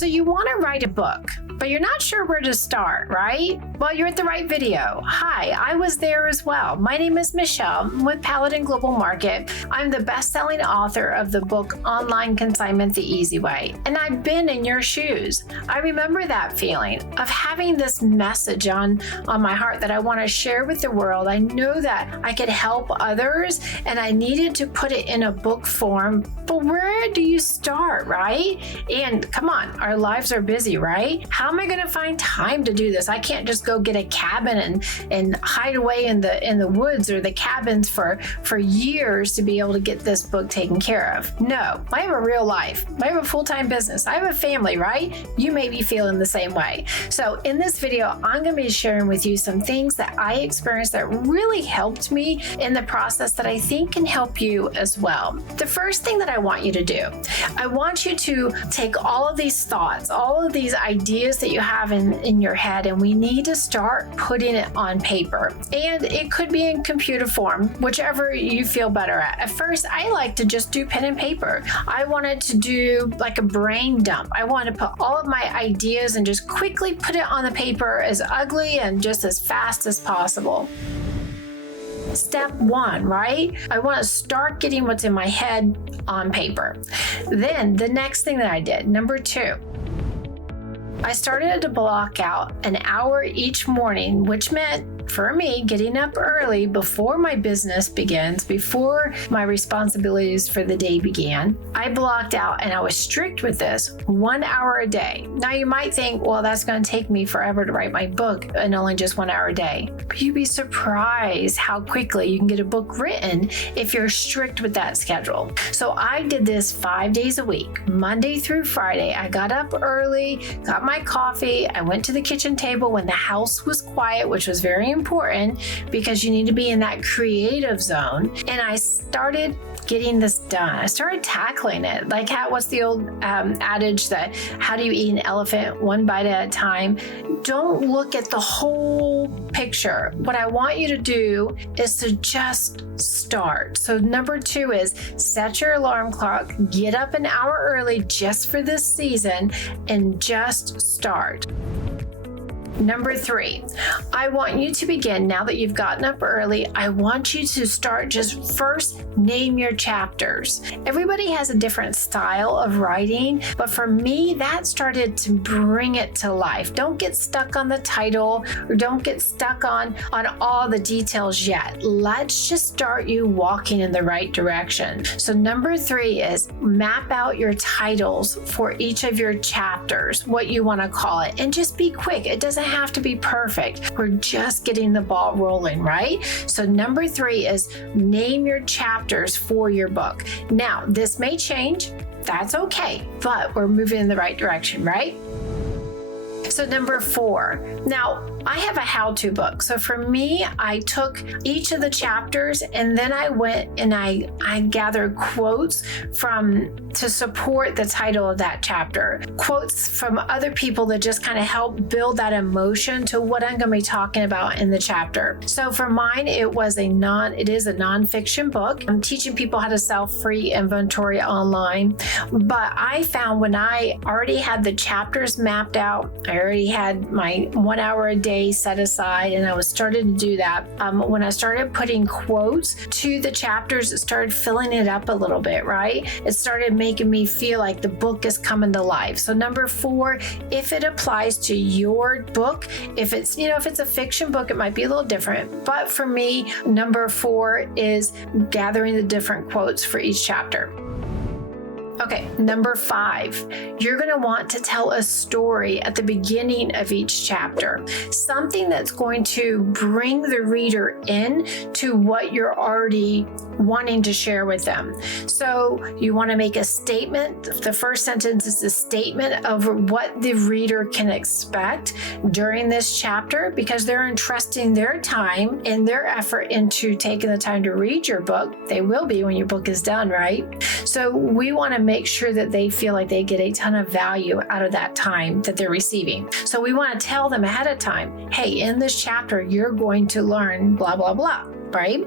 So you want to write a book, but you're not sure where to start, right? Well, you're at the right video. Hi, I was there as well. My name is Michelle. I'm with Paladin Global Market. I'm the best-selling author of the book Online Consignment the Easy Way, and I've been in your shoes. I remember that feeling of having this message on my heart that I want to share with the world. I know that I could help others, and I needed to put it in a book form. But where do you start, right? And come on, our lives are busy, right? How am I going to find time to do this? I can't just go get a cabin and hide away in the woods or the cabins for years to be able to get this book taken care of. No, I have a real life. I have a full-time business. I have a family, right? You may be feeling the same way. So in this video, I'm going to be sharing with you some things that I experienced that really helped me in the process that I think can help you as well. The first thing that I want you to do, I want you to take all of these thoughts, all of these ideas that you have in your head, and we need to start putting it on paper. And it could be in computer form, whichever you feel better at. At first, I like to just do pen and paper. I wanted to do like a brain dump. I wanted to put all of my ideas and just quickly put it on the paper as ugly and just as fast as possible. Step one, right? I want to start getting what's in my head on paper. Then the next thing that I did, number 2, I started to block out an hour each morning, which meant for me getting up early before my business begins, before my responsibilities for the day began. I blocked out, and I was strict with this, 1 hour a day. Now you might think, well, that's going to take me forever to write my book in only just 1 hour a day. But you'd be surprised how quickly you can get a book written if you're strict with that schedule. So I did this 5 days a week, Monday through Friday. I got up early, got my coffee. I went to the kitchen table when the house was quiet, which was very important because you need to be in that creative zone. And I started getting this done. I started tackling it. Like, what's the old adage that how do you eat an elephant? One bite at a time. Don't look at the whole picture. What I want you to do is to just start. So number 2 is set your alarm clock, get up an hour early just for this season, and just start. Number 3, I want you to begin, now that you've gotten up early, I want you to start just first name your chapters. Everybody has a different style of writing, but for me, that started to bring it to life. Don't get stuck on the title or don't get stuck on all the details yet. Let's just start you walking in the right direction. So number 3 is map out your titles for each of your chapters, what you want to call it, and just be quick. It doesn't have to be perfect. We're just getting the ball rolling, right? So number 3 is name your chapters for your book. Now, this may change. That's okay, but we're moving in the right direction, right? So number 4, now I have a how-to book. So for me, I took each of the chapters and then I went and I gathered quotes to support the title of that chapter. Quotes from other people that just kind of help build that emotion to what I'm going to be talking about in the chapter. So for mine, it is a nonfiction book. I'm teaching people how to sell free inventory online. But I found when I already had the chapters mapped out, I already had my 1 hour a day set aside, and I was starting to do that. When I started putting quotes to the chapters, it started filling it up a little bit, right? It started making me feel like the book is coming to life. So number 4, if it applies to your book, if it's a fiction book, it might be a little different. But for me, number 4 is gathering the different quotes for each chapter. Okay, number 5, you're going to want to tell a story at the beginning of each chapter, something that's going to bring the reader in to what you're already wanting to share with them. So you want to make a statement. The first sentence is a statement of what the reader can expect during this chapter, because they're entrusting their time and their effort into taking the time to read your book. They will be when your book is done, right? So we want to make sure that they feel like they get a ton of value out of that time that they're receiving. So we want to tell them ahead of time, hey, in this chapter, you're going to learn blah, blah, blah. right?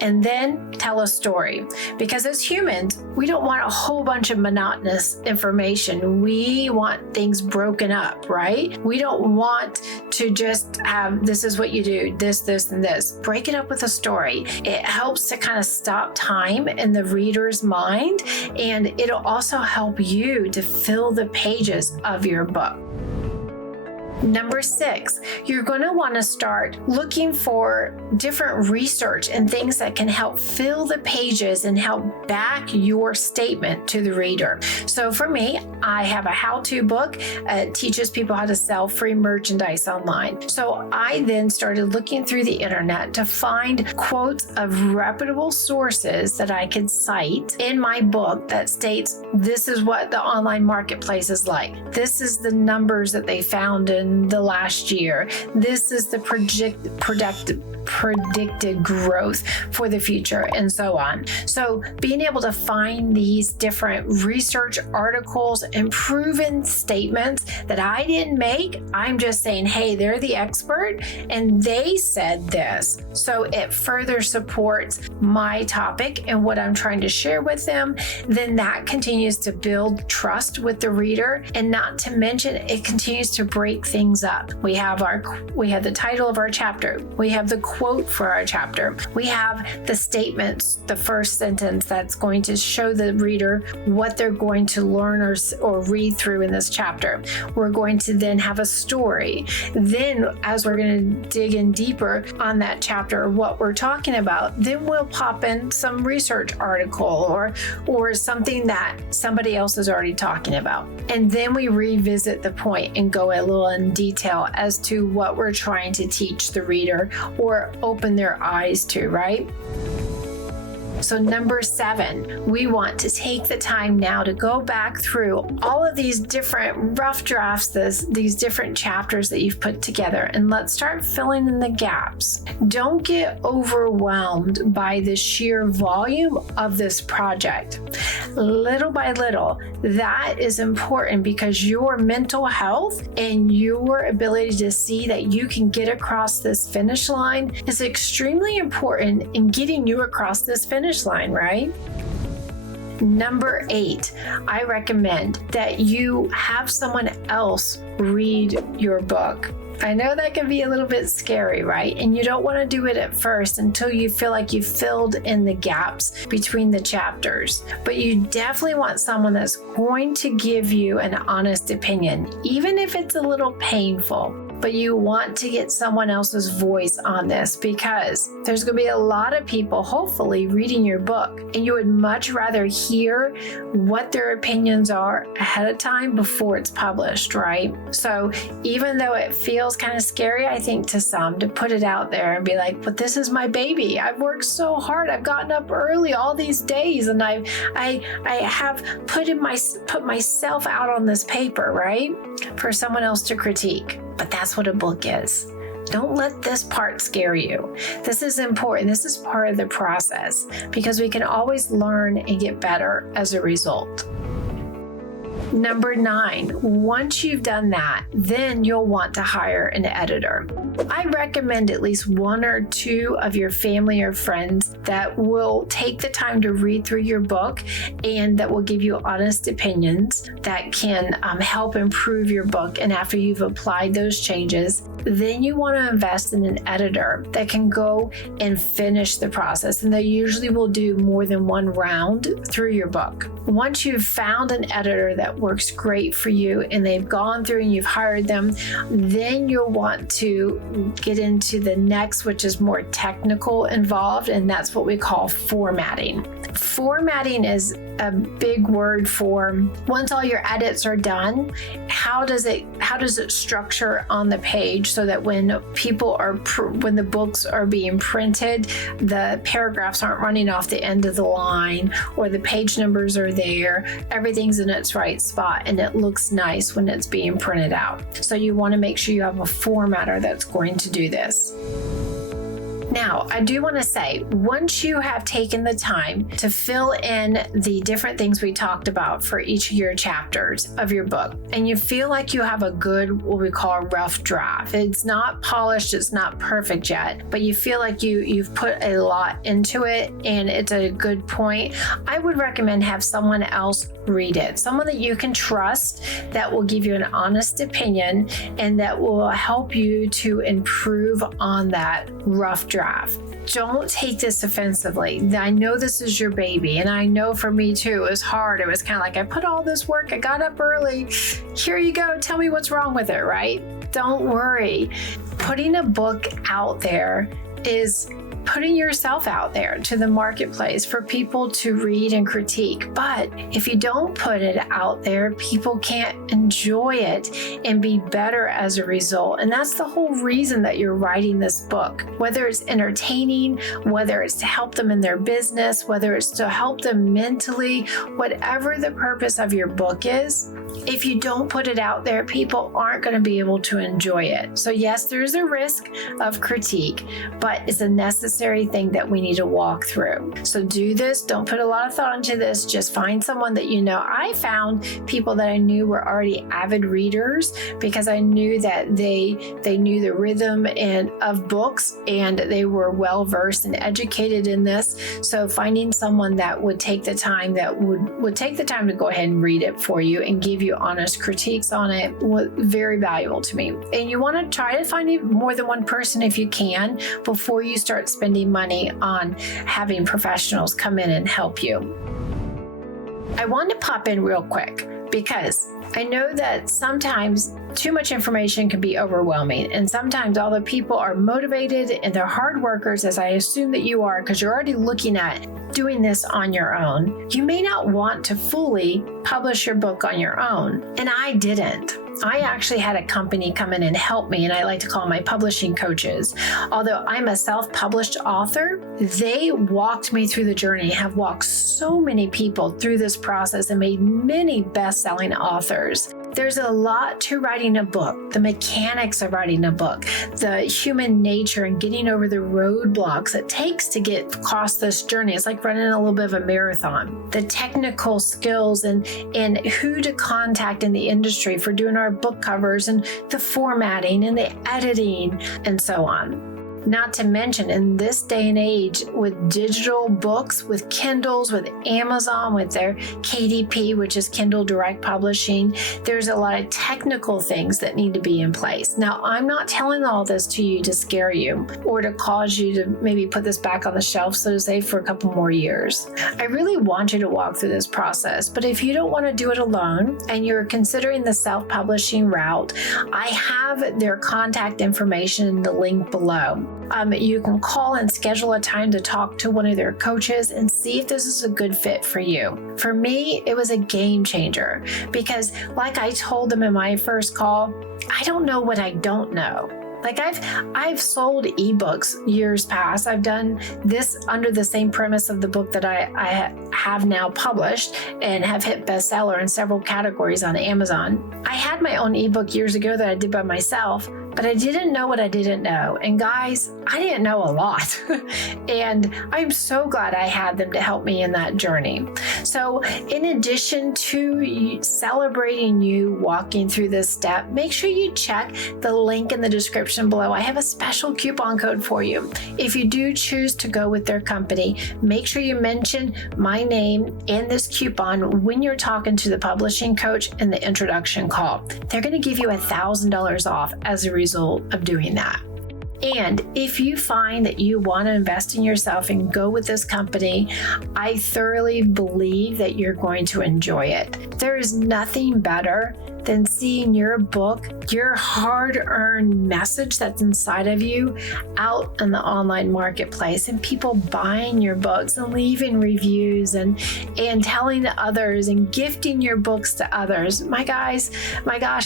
And then tell a story. Because as humans, we don't want a whole bunch of monotonous information. We want things broken up, right? We don't want to just have, this is what you do, this, and this. Break it up with a story. It helps to kind of stop time in the reader's mind, and it'll also help you to fill the pages of your book. Number 6, you're going to want to start looking for different research and things that can help fill the pages and help back your statement to the reader. So for me, I have a how-to book. It teaches people how to sell free merchandise online. So I then started looking through the internet to find quotes of reputable sources that I could cite in my book that states, this is what the online marketplace is like. This is the numbers that they found in the last year. This is the predicted growth for the future, and so on. So being able to find these different research articles and proven statements that I didn't make, I'm just saying, hey, they're the expert and they said this. So it further supports my topic and what I'm trying to share with them. Then that continues to build trust with the reader, and not to mention it continues to break things up. We have the title of our chapter. We have the quote for our chapter. We have the statements, the first sentence that's going to show the reader what they're going to learn or read through in this chapter. We're going to then have a story. Then, as we're going to dig in deeper on that chapter, what we're talking about, then we'll pop in some research article or something that somebody else is already talking about. And then we revisit the point and go a little in detail as to what we're trying to teach the reader or open their eyes to, right? So number 7, we want to take the time now to go back through all of these different rough drafts, these different chapters that you've put together, and let's start filling in the gaps. Don't get overwhelmed by the sheer volume of this project. Little by little, that is important because your mental health and your ability to see that you can get across this finish line is extremely important in getting you across this finish line, right? Number 8, I recommend that you have someone else read your book. I know that can be a little bit scary, right? And you don't want to do it at first until you feel like you've filled in the gaps between the chapters. But you definitely want someone that's going to give you an honest opinion, even if it's a little painful. But you want to get someone else's voice on this because there's going to be a lot of people, hopefully, reading your book, and you would much rather hear what their opinions are ahead of time before it's published, right? So even though it feels kind of scary, I think, to some, to put it out there and be like, but this is my baby. I've worked so hard. I've gotten up early all these days, and I have put myself out on this paper, right? For someone else to critique. But that's what a book is. Don't let this part scare you. This is important. This is part of the process because we can always learn and get better as a result. Number 9, once you've done that, then you'll want to hire an editor. I recommend at least 1 or 2 of your family or friends that will take the time to read through your book and that will give you honest opinions that can help improve your book. And after you've applied those changes, then you want to invest in an editor that can go and finish the process. And they usually will do more than 1 round through your book. Once you've found an editor that works great for you and they've gone through and you've hired them, then you'll want to get into the next, which is more technical involved, and that's what we call formatting. Formatting is a big word for once all your edits are done, how does it structure on the page so that when the books are being printed, the paragraphs aren't running off the end of the line or the page numbers are there, everything's in its right spot and it looks nice when it's being printed out. So you want to make sure you have a formatter that's going to do this. Now, I do want to say, once you have taken the time to fill in the different things we talked about for each of your chapters of your book, and you feel like you have a good, what we call a rough draft, it's not polished, it's not perfect yet, but you feel like you've put a lot into it and it's a good point, I would recommend have someone else read it. Someone that you can trust, that will give you an honest opinion and that will help you to improve on that rough draft. Don't take this offensively. I know this is your baby, and I know for me too, it was hard. It was kind of like, I put all this work, I got up early. Here you go. Tell me what's wrong with it, right? Don't worry. Putting a book out there is putting yourself out there to the marketplace for people to read and critique. But if you don't put it out there, people can't enjoy it and be better as a result. And that's the whole reason that you're writing this book, whether it's entertaining, whether it's to help them in their business, whether it's to help them mentally, whatever the purpose of your book is. If you don't put it out there, people aren't going to be able to enjoy it. So yes, there's a risk of critique, but it's a necessary thing that we need to walk through. So do this. Don't put a lot of thought into this. Just find someone that you know. I found people that I knew were already avid readers because I knew that they knew the rhythm of books and they were well versed and educated in this. So finding someone that would take the time, that would take the time to go ahead and read it for you and give you honest critiques on it was very valuable to me. And you want to try to find more than one person if you can before you start spending money on having professionals come in and help you. I want to pop in real quick because I know that sometimes too much information can be overwhelming, and sometimes although people are motivated and they're hard workers, as I assume that you are because you're already looking at doing this on your own, you may not want to fully publish your book on your own. And I didn't. I actually had a company come in and help me, and I like to call them my publishing coaches. Although I'm a self-published author, they walked me through the journey, have walked so many people through this process and made many best-selling authors. There's a lot to writing a book, the mechanics of writing a book, the human nature and getting over the roadblocks it takes to get across this journey. It's like running a little bit of a marathon. The technical skills and who to contact in the industry for doing our book covers and the formatting and the editing and so on. Not to mention, in this day and age, with digital books, with Kindles, with Amazon, with their KDP, which is Kindle Direct Publishing, there's a lot of technical things that need to be in place. Now, I'm not telling all this to you to scare you or to cause you to maybe put this back on the shelf, so to say, for a couple more years. I really want you to walk through this process, but if you don't want to do it alone and you're considering the self-publishing route, I have their contact information in the link below. You can call and schedule a time to talk to one of their coaches and see if this is a good fit for you. For me, it was a game changer because, like I told them in my first call, I don't know what I don't know. Like I've sold ebooks years past. I've done this under the same premise of the book that I have now published and have hit bestseller in several categories on Amazon. I had my own ebook years ago that I did by myself, but I didn't know what I didn't know. And guys, I didn't know a lot. And I'm so glad I had them to help me in that journey. So in addition to celebrating you walking through this step, make sure you check the link in the description below. I have a special coupon code for you. If you do choose to go with their company, make sure you mention my name and this coupon when you're talking to the publishing coach in the introduction call. They're going to give you $1,000 off as a result of doing that. And if you find that you want to invest in yourself and go with this company, I thoroughly believe that you're going to enjoy it. There is nothing better than seeing your book, your hard-earned message that's inside of you out in the online marketplace and people buying your books and leaving reviews and telling others and gifting your books to others. My gosh,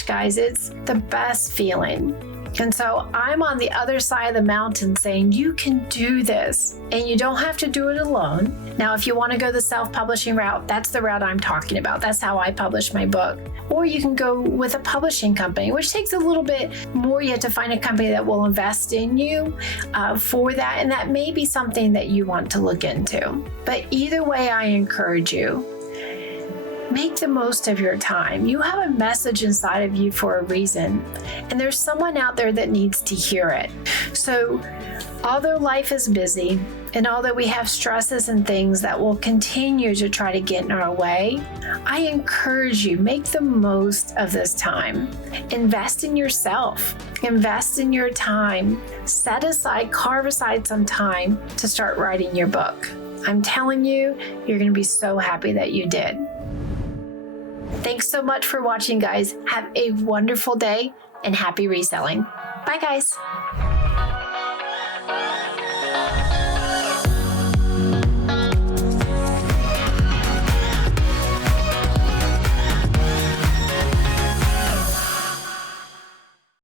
guys, it's the best feeling. And so I'm on the other side of the mountain saying, you can do this and you don't have to do it alone. Now, if you want to go the self-publishing route, that's the route I'm talking about. That's how I publish my book. Or you can go with a publishing company, which takes a little bit more. You have to find a company that will invest in you for that. And that may be something that you want to look into. But either way, I encourage you, make the most of your time. You have a message inside of you for a reason, and there's someone out there that needs to hear it. So although life is busy, and although we have stresses and things that will continue to try to get in our way, I encourage you, make the most of this time. Invest in yourself. Invest in your time. Set aside, carve aside some time to start writing your book. I'm telling you, you're going to be so happy that you did. Thanks so much for watching, guys. Have a wonderful day and happy reselling. Bye, guys.